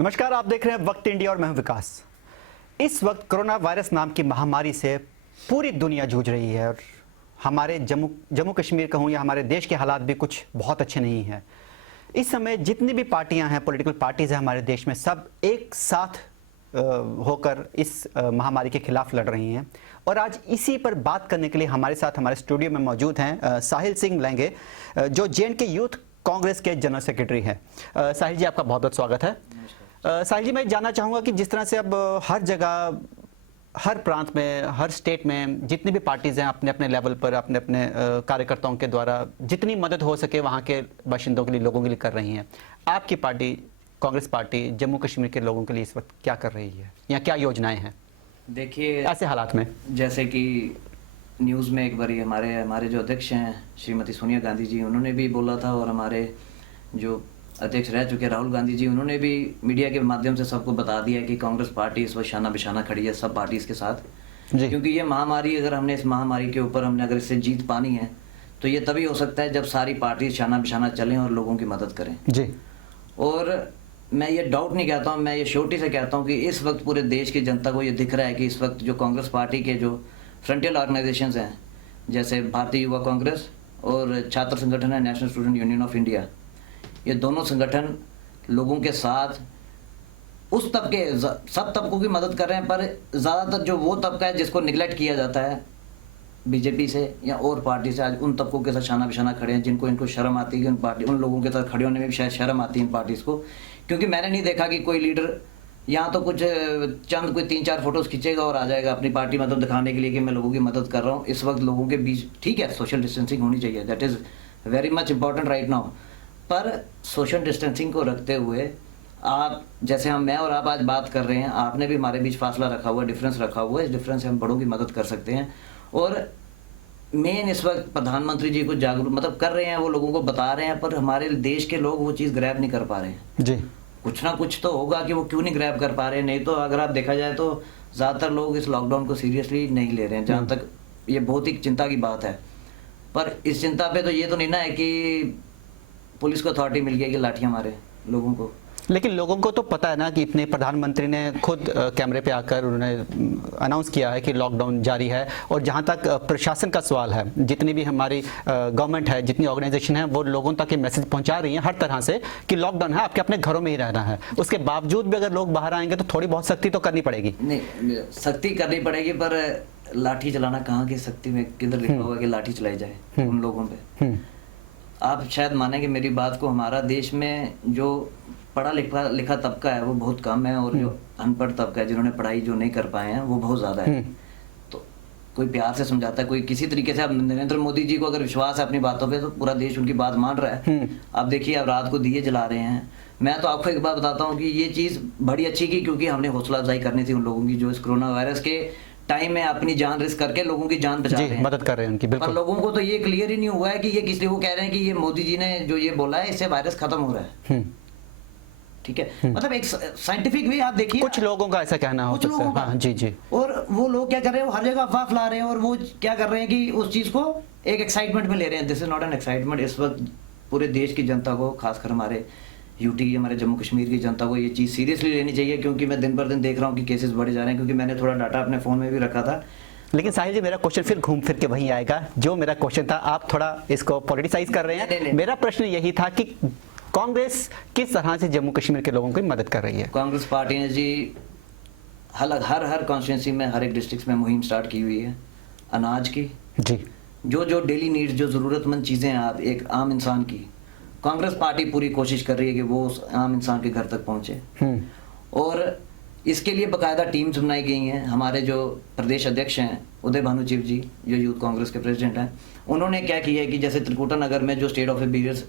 नमस्कार, आप देख रहे हैं वक्त इंडिया और मैं हूं विकास। इस वक्त कोरोना वायरस नाम की महामारी से पूरी दुनिया जूझ रही है और हमारे जम्मू कश्मीर कहूं या हमारे देश के हालात भी कुछ बहुत अच्छे नहीं हैं। इस समय जितनी भी पार्टियां हैं, पॉलिटिकल पार्टीज हैं हमारे देश में, सब एक साथ होकर इस महामारी के खिलाफ लड़ रही हैं। और आज इसी पर बात करने के लिए हमारे साथ हमारे स्टूडियो में मौजूद हैं साहिल सिंह लहंगे, जो जे.एंड.के यूथ कांग्रेस के जनरल सेक्रेटरी हैं। साहिल जी, आपका बहुत बहुत स्वागत है। साहिल जी, मैं जानना चाहूँगा कि जिस तरह से अब हर जगह, हर प्रांत में, हर स्टेट में जितनी भी पार्टीज़ हैं अपने अपने लेवल पर अपने अपने कार्यकर्ताओं के द्वारा जितनी मदद हो सके वहाँ के बाशिंदों के लिए, लोगों के लिए कर रही हैं। आपकी पार्टी कांग्रेस पार्टी जम्मू कश्मीर के लोगों के लिए इस वक्त क्या कर रही है या क्या योजनाएं हैं? देखिए, ऐसे हालात में जैसे कि न्यूज़ में एक बार हमारे जो अध्यक्ष हैं श्रीमती सोनिया गांधी जी, उन्होंने भी बोला था, और हमारे जो अध्यक्ष रह चुके राहुल गांधी जी, उन्होंने भी मीडिया के माध्यम से सबको बता दिया कि कांग्रेस पार्टी इस वक्त शाना बिशाना खड़ी है सब पार्टीज के साथ जी। क्योंकि ये महामारी, अगर हमने इस महामारी के ऊपर हमने अगर इससे जीत पानी है तो ये तभी हो सकता है जब सारी पार्टी शाना बिशाना चलें और लोगों की मदद करें जी। और मैं ये डाउट नहीं कहता हूँ, मैं ये श्योरिटी से कहता हूँ कि इस वक्त पूरे देश की जनता को ये दिख रहा है कि इस वक्त जो कांग्रेस पार्टी के जो फ्रंटियल ऑर्गेनाइजेशंस हैं, जैसे भारतीय युवा कांग्रेस और छात्र संगठन है national student union of India, ये दोनों संगठन लोगों के साथ उस तबके, सब तबकों की मदद कर रहे हैं, पर ज़्यादातर जो वो तबका है जिसको निगलेक्ट किया जाता है बीजेपी से या और पार्टी से, आज उन तबकों के साथ शाना बिशाना खड़े हैं जिनको इनको शर्म आती है कि उन लोगों के साथ खड़े होने में भी शायद शर्म आती है इन पार्टीज़ को। क्योंकि मैंने नहीं देखा कि कोई लीडर यहाँ तो कुछ चंद कोई 3-4 फोटोज खींचेगा और आ जाएगा अपनी पार्टी मतलब दिखाने के लिए कि मैं लोगों की मदद कर रहा हूँ। इस वक्त लोगों के बीच ठीक है सोशल डिस्टेंसिंग होनी चाहिए, that is very much important right now, पर सोशल डिस्टेंसिंग को रखते हुए आप, जैसे मैं और आप आज बात कर रहे हैं, आपने भी हमारे बीच फासला रखा हुआ है, डिफरेंस रखा हुआ है, इस डिफरेंस से हम बड़ों की मदद कर सकते हैं। और मेन इस वक्त प्रधानमंत्री जी को जागरूक मतलब कर रहे हैं, वो लोगों को बता रहे हैं, पर हमारे देश के लोग वो चीज़ ग्रैब नहीं कर पा रहे हैं जी। कुछ ना कुछ तो होगा कि वो क्यों नहीं ग्रैब कर पा रहे हैं। नहीं तो अगर आप देखा जाए तो ज़्यादातर लोग इस लॉकडाउन को सीरियसली नहीं ले रहे हैं, जहाँ तक ये बहुत ही चिंता की बात है। पर इस चिंता पे तो ये तो नहीं ना है कि पुलिस को अथॉरिटी मिल गई कि लाठियां मारे लोगों को। लेकिन लोगों को तो पता है ना कि इतने प्रधानमंत्री ने खुद कैमरे पे आकर उन्होंने अनाउंस किया है कि लॉकडाउन जारी है। और जहां तक प्रशासन का सवाल है, जितनी भी हमारी गवर्नमेंट है, जितनी ऑर्गेनाइजेशन है, वो लोगों तक ये मैसेज पहुंचा रही हैं हर तरह से कि लॉकडाउन है, आपके अपने घरों में ही रहना है। उसके बावजूद भी अगर लोग बाहर आएंगे तो थोड़ी बहुत सख्ती तो करनी पड़ेगी। नहीं, सख्ती करनी पड़ेगी, पर लाठी चलाना कहाँ की सख्ती में किधर लिखा हुआ कि लाठी चलाई जाए उन लोगों पे? आप शायद मानेंगे मेरी बात को, हमारा देश में जो पढ़ा लिखा तबका है वो बहुत कम है, और जो अनपढ़ तबका है जिन्होंने पढ़ाई जो नहीं कर पाए हैं वो बहुत ज़्यादा है। तो कोई प्यार से समझाता है, कोई किसी तरीके से। अब नरेंद्र मोदी जी को अगर विश्वास है अपनी बातों पे तो पूरा देश उनकी बात मान रहा है। अब देखिए, अब रात को दिए जला रहे हैं। मैं तो आपको एक बात बताता हूँ कि ये चीज़ बड़ी अच्छी की, क्योंकि हमने हौसला अफजाई करनी थी उन लोगों की जो इस कोरोना वायरस के टाइम में अपनी जान रिस्क करके लोगों की जान बचा रहे हैं, मदद कर रहे हैं उनकी। बिल्कुल। पर लोगों को तो ये क्लियर ही नहीं हुआ है कि ये किस लिए वो कह रहे हैं कि ये मोदी जी ने जो ये बोला है इससे वायरस खत्म हो रहा है। ठीक है, मतलब एक साइंटिफिक वे आप देखिए, कुछ लोगों का ऐसा कहना हो सकता है। हाँ, जी जी। और वो लोग क्या कर रहे हैं, वो हर जगह अफवाह फैला रहे हैं, और वो क्या कर रहे हैं कि उस चीज को एक एक्साइटमेंट में ले रहे हैं। This is not an excitement. इस वक्त पूरे देश की जनता को, खासकर हमारे यूटी, हमारे जम्मू कश्मीर की जनता को ये चीज़ सीरियसली लेनी चाहिए, क्योंकि मैं दिन पर दिन देख रहा हूँ कि केसेस बढ़े जा रहे हैं। क्योंकि मैंने थोड़ा डाटा अपने फ़ोन में भी रखा था। लेकिन साहिल जी, मेरा क्वेश्चन फिर घूम फिर के वहीं आएगा जो मेरा क्वेश्चन था। आप थोड़ा इसको पॉलिटिसाइज कर रहे हैं। नहीं। मेरा प्रश्न यही था कि कांग्रेस किस तरह से जम्मू कश्मीर के लोगों की मदद कर रही है? कांग्रेस पार्टी ने जी हर कॉन्स्टिट्यूंसी में, हर एक डिस्ट्रिक्ट में मुहिम स्टार्ट की हुई है अनाज की जी। जो डेली नीड्स, जो ज़रूरतमंद चीज़ें हैं एक आम इंसान की, कांग्रेस पार्टी पूरी कोशिश कर रही है कि वो उस आम इंसान के घर तक पहुंचे। और इसके लिए बाकायदा टीम्स बनाई गई हैं। हमारे जो प्रदेश अध्यक्ष हैं उदय भानु चिव जी, जो यूथ कांग्रेस के प्रेसिडेंट हैं, उन्होंने क्या किया है कि जैसे त्रिकुटा नगर में जो स्टेट ऑफ बीरर्स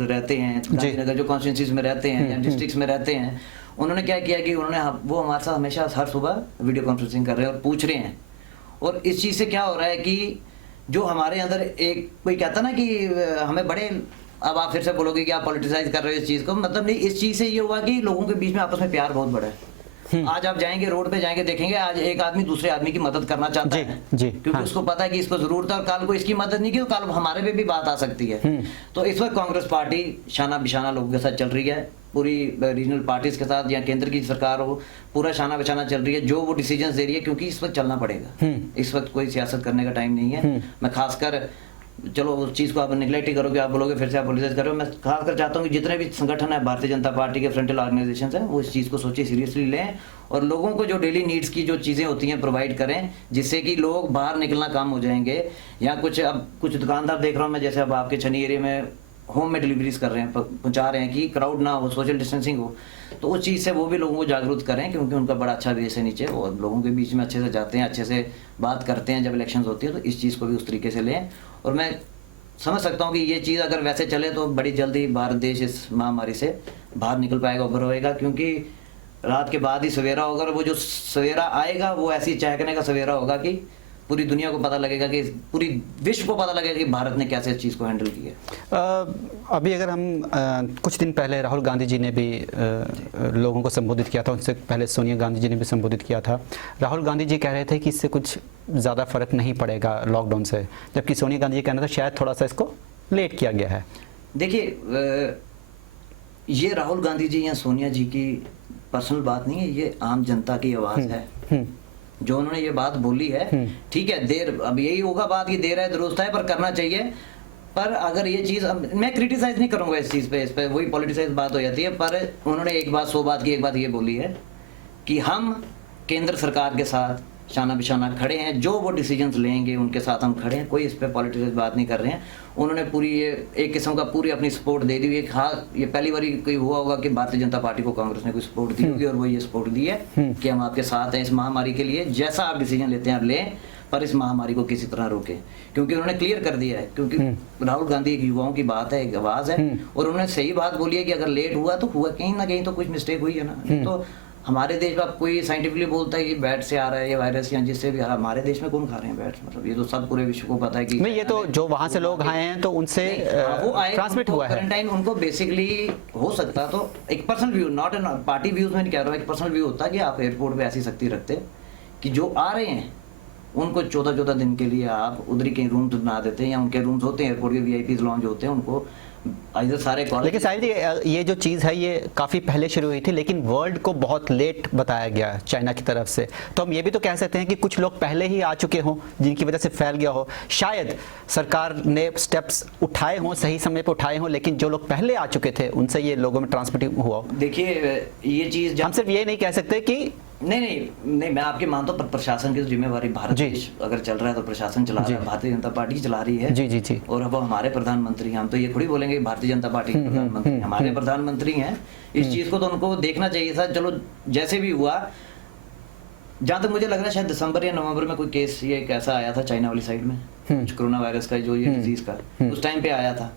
रहते हैं, गांधीनगर जो कॉन्स्टिट्यूंसीज में रहते हैं या डिस्ट्रिक्ट्स में रहते हैं, उन्होंने क्या किया कि वो हमारे साथ हमेशा हर सुबह वीडियो कॉन्फ्रेंसिंग कर रहे हैं और पूछ रहे हैं। और इस चीज़ से क्या हो रहा है कि जो हमारे अंदर एक कोई कहता ना कि हमें बड़े, अब आप फिर से बोलोगे कि आप पॉलिटिसाइज कर रहे हो इस चीज़ को, मतलब नहीं, इस चीज़ से ये हुआ कि लोगों के बीच में आपस में प्यार बहुत बड़ा है। आज आप जाएंगे, रोड पे जाएंगे, देखेंगे आज एक आदमी दूसरे आदमी की मदद करना चाहता है क्योंकि उसको पता है कि इसको जरूरत है, और कल को इसकी मदद नहीं की तो कल हमारे पे भी बात आ सकती है। तो इस वक्त कांग्रेस पार्टी शाना बिशाना लोगों के साथ चल रही है। पूरी रीजनल पार्टीज के साथ या केंद्र की सरकार हो, पूरा शाना बिछाना चल रही है, जो वो डिसीजंस दे रही है, क्योंकि इस वक्त चलना पड़ेगा। इस वक्त कोई सियासत करने का टाइम नहीं है। मैं खासकर, चलो उस चीज़ को आप निगलेक्ट ही करोगे, आप बोलोगे फिर से आप पॉलिटिसाइज करो, मैं खासकर चाहता हूँ कि जितने भी संगठन है भारतीय जनता पार्टी के फ्रंटल ऑर्गेनाइजेशन हैं, वो इस चीज़ को सोचे, सीरियसली लें और लोगों को जो डेली नीड्स की जो चीज़ें होती हैं प्रोवाइड करें, जिससे कि लोग बाहर निकलना कम हो जाएंगे। या कुछ दुकानदार देख रहा हूँ मैं, जैसे अब आपके छनी एरिया में होम में डिलीवरीज कर रहे हैं, पहुँचा रहे हैं कि क्राउड ना हो, सोशल डिस्टेंसिंग हो, तो उस चीज़ से वो भी लोगों को जागरूक करें, क्योंकि उनका बड़ा अच्छा बेस है नीचे और लोगों के बीच में अच्छे से जाते हैं, अच्छे से बात करते हैं जब इलेक्शंस होती है। तो इस चीज़ को भी उस तरीके से लें और मैं समझ सकता हूँ कि ये चीज़ अगर वैसे चले तो बड़ी जल्दी भारत देश इस महामारी से बाहर निकल पाएगा, उभर होएगा, क्योंकि रात के बाद ही सवेरा होगा और वो जो सवेरा आएगा वो ऐसी चहकने का सवेरा होगा कि पूरी दुनिया को पता लगेगा, कि पूरी विश्व को पता लगेगा कि भारत ने कैसे इस चीज़ को हैंडल किया। अभी अगर हम कुछ दिन पहले राहुल गांधी जी ने भी लोगों को संबोधित किया था, उनसे पहले सोनिया गांधी जी ने भी संबोधित किया था। राहुल गांधी जी कह रहे थे कि इससे कुछ ज़्यादा फर्क नहीं पड़ेगा लॉकडाउन से, जबकि सोनिया गांधी जी कहना था शायद थोड़ा सा इसको लेट किया गया है। देखिए, ये राहुल गांधी जी या सोनिया जी की पर्सनल बात नहीं है, ये आम जनता की आवाज़ है। जो उन्होंने ये बात बोली है, ठीक है, देर अब यही होगा बात कि देर है दुरुस्त है, पर करना चाहिए। पर अगर ये चीज़, मैं क्रिटिसाइज नहीं करूंगा इस चीज़ पे, इस पे वही पॉलिटिसाइज बात हो जाती है। पर उन्होंने एक बात 100 बात की एक बात ये बोली है कि हम केंद्र सरकार के साथ शाना बिशाना खड़े हैं, जो वो डिसीजंस लेंगे उनके साथ हम खड़े हैं, कोई इस पे पॉलिटिक्स बात नहीं कर रहे हैं। उन्होंने पूरी ये एक किस्म का पूरी अपनी सपोर्ट दे दी हुई है। हाँ, ये पहली बार कोई हुआ होगा कि भारतीय जनता पार्टी को कांग्रेस ने कोई सपोर्ट दी होगी और वो ये सपोर्ट दी है कि हम आपके साथ हैं इस महामारी के लिए, जैसा आप डिसीजन लेते हैं आप लें, पर इस महामारी को किसी तरह रोकें। क्योंकि उन्होंने क्लियर कर दिया है, क्योंकि राहुल गांधी एक युवाओं की बात है, एक आवाज़ है, और उन्होंने सही बात बोली है कि अगर लेट हुआ तो हुआ, कहीं ना कहीं तो कुछ मिस्टेक हुई है ना। तो हमारे देश में अब कोई साइंटिफिकली बोलता है कि बैट से आ रहा है ये वायरस, या जिससे भी हमारे देश में कौन खा रहे हैं बैट, मतलब ये तो सब पूरे विश्व को पता है कि नहीं, ये तो जो वहां से लोग आए हैं तो उनसे वो आए, ट्रांसमिट हुआ है। क्वारंटाइन उनको बेसिकली हो सकता, तो एक personal view, not an party views में नहीं कह रहा हूँ, एक पर्सनल व्यू होता है कि आप एयरपोर्ट पे ऐसी सख्ती रखते कि जो आ रहे हैं उनको 14-14 दिन के लिए आप उधर ही कहीं रूम बना देते हैं, या उनके रूम्स होते हैं एयरपोर्ट के वीआईपी लॉन्ज होते हैं, उनको इधर सारे कॉलेज। लेकिन साहिब जी, ये जो चीज़ है ये काफ़ी पहले शुरू हुई थी, लेकिन वर्ल्ड को बहुत लेट बताया गया चाइना की तरफ से। तो हम ये भी तो कह सकते हैं कि कुछ लोग पहले ही आ चुके हों जिनकी वजह से फैल गया हो। शायद सरकार ने स्टेप्स उठाए हों, सही समय पर उठाए हों, लेकिन जो लोग पहले आ चुके थे उनसे ये लोगों में ट्रांसमिटिंग हुआ हो। देखिए, ये चीज़ हम सिर्फ ये नहीं कह सकते कि नहीं, मैं आपकी मानता हूँ, पर प्रशासन की तो जिम्मेवारी, भारत देश अगर चल रहा है तो प्रशासन चला रहा है, भारतीय जनता पार्टी चला रही है। जी। और अब हमारे प्रधानमंत्री, हम तो ये थोड़ी बोलेंगे भारतीय जनता पार्टी के प्रधानमंत्री, हमारे प्रधानमंत्री हैं। इस चीज को तो उनको देखना चाहिए था। चलो जैसे भी हुआ, जहाँ तक मुझे लग रहा है शायद दिसंबर या नवंबर में कोई केस ये एक ऐसा आया था चाइना वाली साइड में, कोरोना वायरस का, जो ये डिजीज का उस टाइम पे आया था।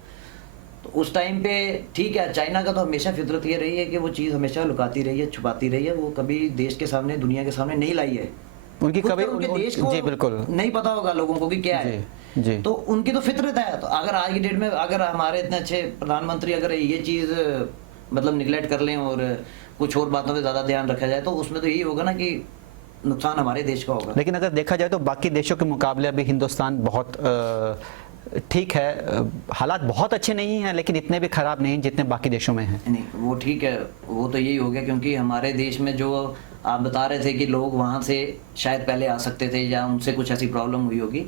तो उस टाइम पे ठीक है, चाइना का तो हमेशा फितरत ये रही है कि वो चीज़ हमेशा लुकाती रही है, छुपाती रही है, वो कभी देश के सामने, दुनिया के सामने नहीं लाई है। उनकी कभी उनके देश को जी बिल्कुल नहीं पता होगा लोगों को कि क्या है। जी। तो उनकी तो फितरत है। तो अगर आज की डेट में अगर हमारे इतने अच्छे प्रधानमंत्री अगर ये चीज़ मतलब निगलेक्ट कर लें और कुछ और बातों पे ज़्यादा ध्यान रखा जाए, तो उसमें तो यही होगा ना कि नुकसान हमारे देश का होगा। लेकिन अगर देखा जाए तो बाकी देशों के मुकाबले अभी हिंदुस्तान बहुत ठीक है, हालात बहुत अच्छे नहीं हैं, लेकिन इतने भी खराब नहीं जितने बाकी देशों में हैं। नहीं, वो ठीक है, वो तो यही हो गया क्योंकि हमारे देश में जो आप बता रहे थे कि लोग वहाँ से शायद पहले आ सकते थे या उनसे कुछ ऐसी प्रॉब्लम हुई होगी,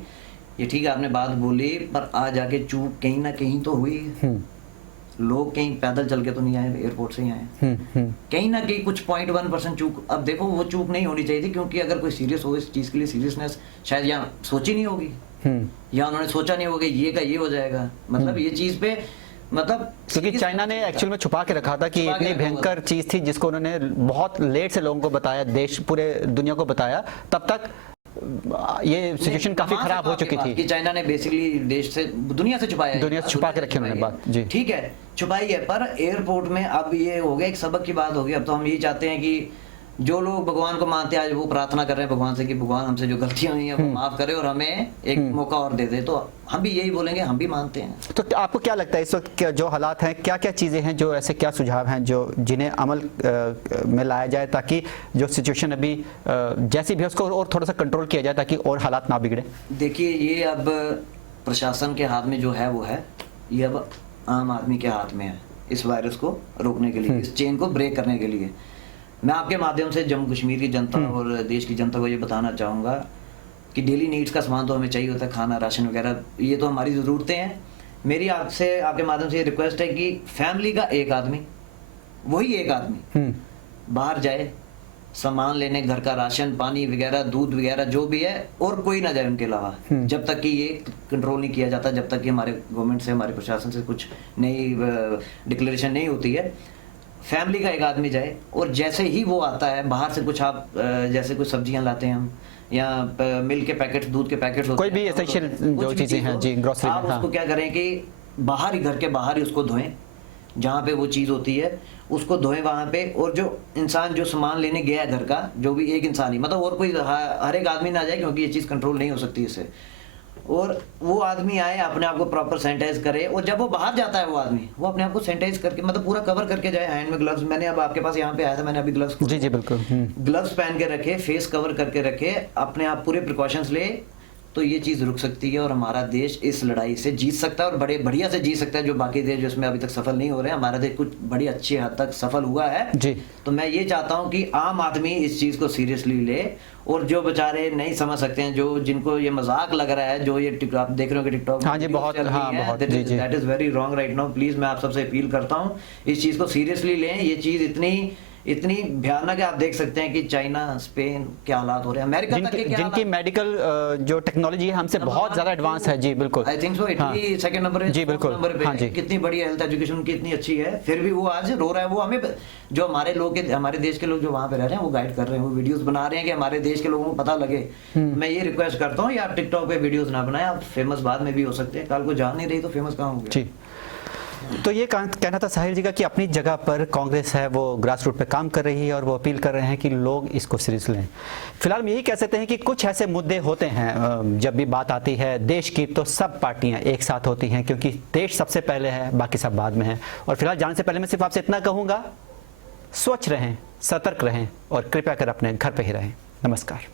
ये ठीक है आपने बात बोली, पर आ जाके चूक कहीं ना कहीं तो हुई। लोग कहीं पैदल चल के तो नहीं आए, एयरपोर्ट से ही आए। कहीं ना कहीं कुछ 0.1% चूक। अब देखो, वो चूक नहीं होनी चाहिए थी, क्योंकि अगर कोई सीरियस हो इस चीज़ के लिए, सीरियसनेस शायद यहाँ सोची नहीं होगी, या उन्होंने सोचा नहीं होगा ये का ये हो जाएगा। मतलब ये चीज़ पे मतलब क्योंकि चाइना ने एक्चुअल में छुपा के रखा था कि इतनी भयंकर चीज़ थी जिसको उन्होंने बहुत लेट से लोगों को बताया, देश पूरे दुनिया को बताया, तब तक ये सिचुएशन काफी खराब हो चुकी थी कि चाइना ने बेसिकली देश से, दुनिया से छुपाया, दुनिया से छुपा के रखी उन्होंने बात। जी ठीक है, छुपाई है, पर एयरपोर्ट में अब ये हो गया, एक सबक की बात होगी। अब तो हम ये चाहते हैं कि जो लोग भगवान को मानते हैं आज वो प्रार्थना कर रहे हैं भगवान से कि भगवान हमसे जो गलतियां हुई हैं वो माफ करे और हमें एक मौका और दे दे। तो हम भी यही बोलेंगे, हम भी मानते हैं। तो आपको क्या लगता है इस वक्त जो हालात हैं, क्या क्या चीज़ें हैं जो ऐसे, क्या सुझाव हैं जो जिन्हें अमल में लाया जाए ताकि जो सिचुएशन अभी जैसी भी है उसको और थोड़ा सा कंट्रोल किया जाए ताकि और हालात ना बिगड़े? देखिए, ये अब प्रशासन के हाथ में जो है वो है, ये अब आम आदमी के हाथ में है। इस वायरस को रोकने के लिए, इस चेन को ब्रेक करने के लिए। मैं आपके माध्यम से जम्मू कश्मीर की जनता और देश की जनता को ये बताना चाहूँगा कि डेली नीड्स का सामान तो हमें चाहिए होता है, खाना, राशन वगैरह, ये तो हमारी ज़रूरतें हैं। मेरी आपसे, आपके माध्यम से ये रिक्वेस्ट है कि फैमिली का एक आदमी, वही एक आदमी बाहर जाए सामान लेने, घर का राशन, पानी वगैरह, दूध वगैरह जो भी है, और कोई ना जाए उनके अलावा, जब तक कि ये कंट्रोल नहीं किया जाता, जब तक कि हमारे गवर्नमेंट से, हमारे प्रशासन से कुछ नई डिक्लेरेशन नहीं होती है। फैमिली का एक आदमी जाए, और जैसे ही वो आता है बाहर से, कुछ आप जैसे कुछ सब्जियां लाते हैं हम, या मिल्क के पैकेट्स, दूध के पैकेट्स होते कोई भी एसेंशियल जो चीज़ें हैं जी, ग्रोसरी आप में, उसको क्या करें कि बाहर ही, घर के बाहर ही उसको धोएं, जहाँ पे वो चीज़ होती है उसको धोएं वहाँ पे। और जो इंसान जो सामान लेने गया है घर का, जो भी एक इंसान ही, मतलब और कोई हर एक आदमी ना जाए, क्योंकि ये चीज़ कंट्रोल नहीं हो सकती इससे। और वो आदमी आए, अपने आप को प्रॉपर सैनिटाइज करे, और जब वो बाहर जाता है वो आदमी, वो अपने आप को सैनिटाइज करके, मतलब पूरा कवर करके जाए, हैंड में ग्लव्स, मैंने अब आपके पास यहाँ पे आया था, मैंने अभी ग्लव्स, जी जी बिल्कुल, ग्लव्स पहन के रखे, फेस कवर करके रखे, अपने आप पूरे प्रिकॉशंस ले, तो ये चीज़ रुक सकती है और हमारा देश इस लड़ाई से जीत सकता है, और बड़े बढ़िया से जीत सकता है। जो बाकी देश जिसमें अभी तक सफल नहीं हो रहे हैं, हमारा देश कुछ बड़ी अच्छी हद तक सफल हुआ है जी। तो मैं ये चाहता हूँ कि आम आदमी इस चीज़ को सीरियसली ले, और जो बेचारे नहीं समझ सकते हैं, जो जिनको ये मजाक लग रहा है, जो ये आप देख रहे हो कि टिकटॉक, हाँ जी, बहुत, हाँ बहुत, जी जी, that is very wrong right now. Please मैं आप सबसे अपील करता हूँ, इस चीज़ को सीरियसली लें। ये चीज़ इतनी भयानक है, आप देख सकते हैं कि चाइना, स्पेन क्या हालात हो रहे हैं, अमेरिका तक के क्या जिनकी मेडिकल जो टेक्नोलॉजी है हमसे बहुत ज़्यादा एडवांस है जी, बिल्कुल। I think so Italy second number है जी बिल्कुल, नंबर पे हाँ जी। कितनी बड़ी हेल्थ एजुकेशन उनकी इतनी अच्छी है, फिर भी वो आज रो रहा है। वो हमें, जो हमारे लोग के, हमारे देश के लोग जो वहाँ पे रह रहे हैं, वो गाइड कर रहे हैं, वो वीडियोस बना रहे हैं कि हमारे देश के लोगों को पता लगे। मैं ये रिक्वेस्ट करता हूँ, आप टिकटॉक पे वीडियोस ना बनाएं, आप फेमस बाद में भी हो सकते हैं, कल को जान नहीं रही तो फेमस कहाँ होंगे। जी, तो ये कहना था साहिल जी का कि अपनी जगह पर कांग्रेस है वो ग्रास रूट पे काम कर रही है, और वो अपील कर रहे हैं कि लोग इसको सीरियस लें। फिलहाल हम यही कह सकते हैं कि कुछ ऐसे मुद्दे होते हैं, जब भी बात आती है देश की, तो सब पार्टियां एक साथ होती हैं, क्योंकि देश सबसे पहले है, बाकी सब बाद में है। और फिलहाल जाने से पहले मैं सिर्फ आपसे इतना कहूँगा, स्वच्छ रहें, सतर्क रहें, और कृपया कर अपने घर पर ही रहें। नमस्कार।